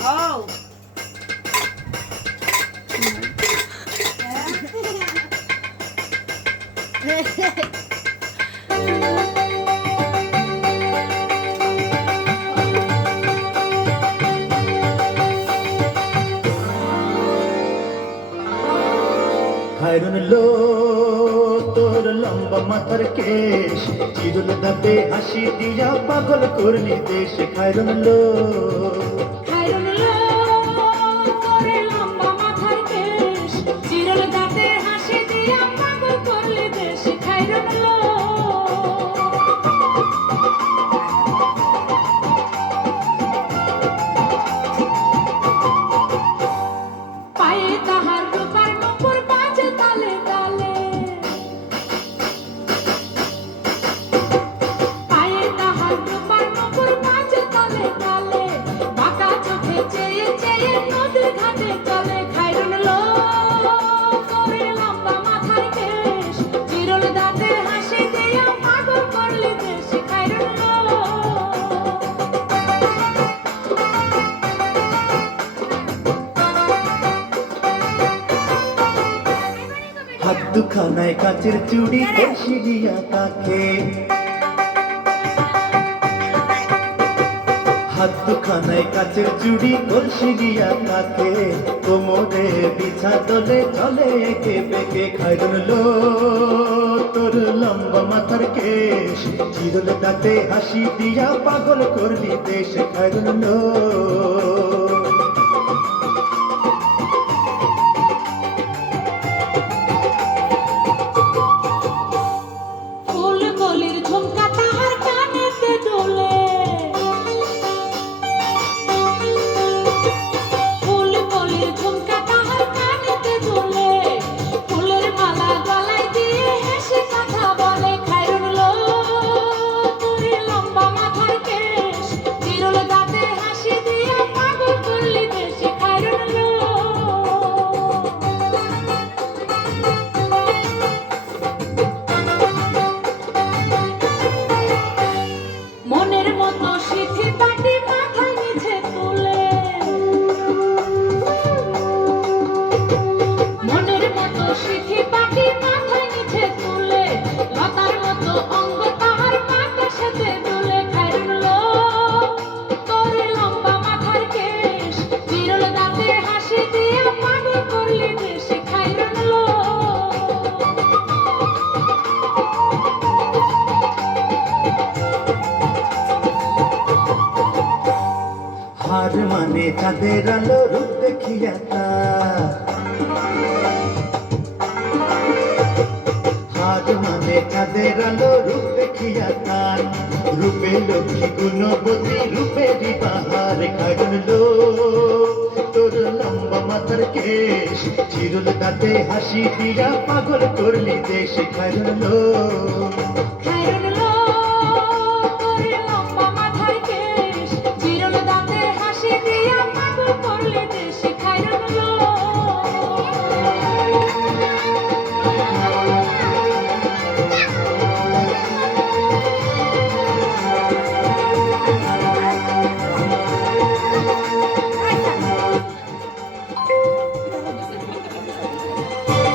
ও খায়রুন লো, তোর লম্বা মাথার কেশ। চিরুল দাঁতে হাসি দিয়া পাগল করলি দেশ। খায়রুন লো খাইরুল লো হাত দুখানায় কাচের চুড়ি কলসি দিয়া তাকে। হাত দুখানায় কাচের চুড়ি কলসি দিয়া তাকে। কোমরে বিছা দলে চলে একে বেঁকে খাইরুন তোর লম্বা মাথার কেশ। চিরল দাঁতে হাসি দিয়া পাগল করলি দেশ খাইরুন হার মানে চাঁদের আলো রূপ দেখিয়া তার হার মানে চাঁদের আলো রূপ দেখিয়া তার রূপে লক্ষ্মী গুণবতী, রূপেরই বাহার খাইল তোর লম্বা মাথার কেশ, চিরুল দাঁতে হাসি দিয়া পাগল করলি দেশ খাইল খাইরুল